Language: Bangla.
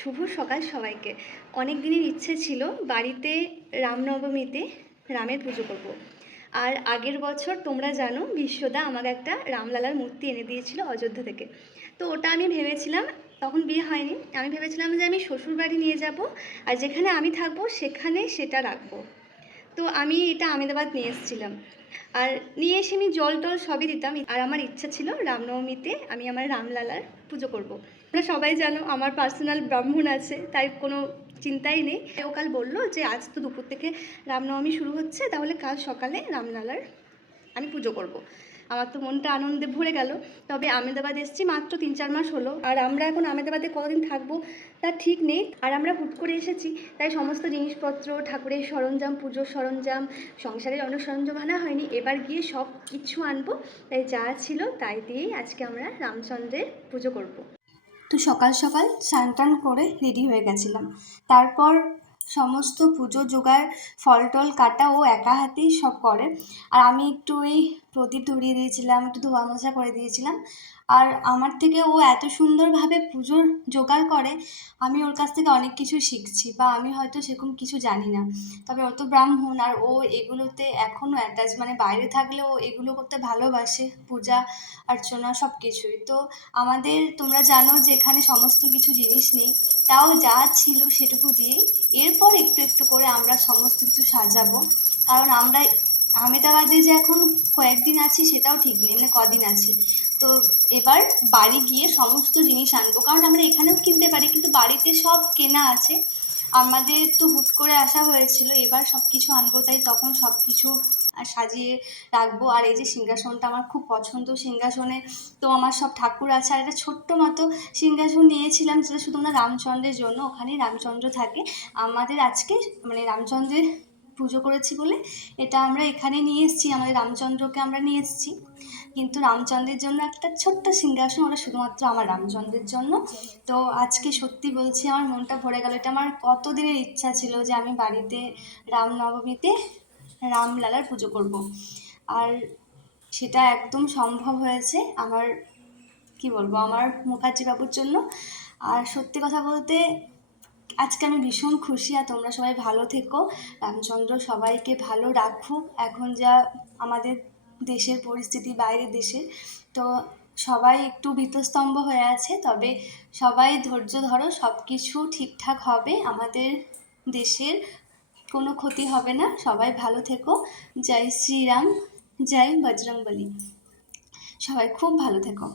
শুভ সকাল সবাইকে। অনেক দিনের ইচ্ছে ছিল বাড়িতে রামনবমীতে রামের পুজো করব। আর আগের বছর তোমরা জানো বিশ্বদা আমাকে একটা রামলালার মূর্তি এনে দিয়েছিল অযোধ্যা থেকে। তো ওটা আমি ভেবেছিলাম, তখন বিয়ে হয়নি, আমি ভেবেছিলাম যে আমি শ্বশুরবাড়ি নিয়ে যাব আর যেখানে আমি থাকবো সেখানে সেটা রাখবো। তো আমি এটা আমেদাবাদ নিয়ে এসেছিলাম, আর নিয়ে এসে আমি জল টল সবই দিতাম। আর আমার ইচ্ছা ছিল রামনবমীতে আমি আমার রামলালার পুজো করব। তোমরা সবাই জানো আমার পার্সোনাল ব্রাহ্মণ আছে, তাই কোনো চিন্তাই নেই। ও কাল বললো যে আজ তো দুপুর থেকে রামনবমী শুরু হচ্ছে, তাহলে কাল সকালে রামলালার আমি পুজো করব। আমার তো মনটা আনন্দে ভরে গেল। তবে আমেদাবাদ এসেছি মাত্র 3-4 মাস হলো, আর আমরা এখন আমেদাবাদে কতদিন থাকবো তার ঠিক নেই। আর আমরা হুট করে এসেছি, তাই সমস্ত জিনিসপত্র, ঠাকুরের সরঞ্জাম, পুজোর সরঞ্জাম, সংসারের অনেক সরঞ্জাম আনা হয়নি। এবার গিয়ে সব কিছু আনবো, তাই যা ছিল তাই দিয়েই আজকে আমরা রামচন্দ্রের পুজো করব। তো সকাল সকাল স্নান টান করে রেডি হয়ে গেছিলাম। তারপর সমস্ত পুজো জোগাড়, ফল টল কাটা ও একা হাতেই সব করে। আর আমি একটু ওই প্রদীপ ধরিয়ে দিয়েছিলাম, একটু ধোয়া মোছা করে দিয়েছিলাম। আর আমার থেকে ও এত সুন্দরভাবে পুজোর জোগাড় করে, আমি ওর কাছ থেকে অনেক কিছু শিখছি, বা আমি হয়তো সেরকম কিছু জানি না। তবে ও তো ব্রাহ্মণ, আর ও এগুলোতে এখনও অ্যাটাচ, মানে বাইরে থাকলেও ও এগুলো করতে ভালোবাসে, পূজা অর্চনা সব কিছুই। তো আমাদের তোমরা জানো যে এখানে সমস্ত কিছু জিনিস নেই, তাও যা ছিল সেটুকু দিয়েই এরপর একটু একটু করে আমরা সমস্ত কিছু সাজাবো। কারণ আমরা আমেদাবাদে যে এখন কয়েকদিন আছি সেটাও ঠিক নেই, মানে কদিন আছি। তো এবার বাড়ি গিয়ে সমস্ত জিনিস আনবো, কারণ আমরা এখানেও কিনতে পারি কিন্তু বাড়িতে সব কেনা আছে। আমাদের তো হুট করে আসা হয়েছিল, এবার সব কিছু আনবো, তাই তখন সব কিছু সাজিয়ে রাখবো। আর এই যে সিংহাসনটা আমার খুব পছন্দ, সিংহাসনে তো আমার সব ঠাকুর আছে। আর একটা ছোট্ট মতো সিংহাসন নিয়েছিলাম, যেটা শুধু আমরা রামচন্দ্রের জন্য, ওখানেই রামচন্দ্র থাকে। আমাদের আজকে মানে রামচন্দ্রের পুজো করেছি বলে এটা আমরা এখানে নিয়ে এসেছি, আমাদের রামচন্দ্রকে আমরা নিয়ে এসেছি। কিন্তু রামচন্দ্রের জন্য একটা ছোট্ট সিংহাসন, ওটা শুধুমাত্র আমার রামচন্দ্রের জন্য। তো আজকে সত্যি বলছি আমার মনটা ভরে গেল। এটা আমার কতদিনের ইচ্ছা ছিল যে আমি বাড়িতে রামনবমীতে রামলালার পুজো করব। আর সেটা একদম সম্ভব হয়েছে আমার, কি বলবো, আমার মুখার্জি বাবুর জন্য। আর সত্যি কথা বলতে আজকে আমি ভীষণ খুশি। আর তোমরা সবাই ভালো থেকো, রামচন্দ্র সবাইকে ভালো রাখুক। এখন যা আমাদের দেশের পরিস্থিতি, বাইরের দেশের, তো সবাই একটু ভীতস্তম্ভ হয়ে আছে। তবে সবাই ধৈর্য ধরো, সব কিছু ঠিকঠাক হবে, আমাদের দেশের কোনো ক্ষতি হবে না। সবাই ভালো থেকো। জয় শ্রীরাম, জয় বজরংবলী। সবাই খুব ভালো থেকো।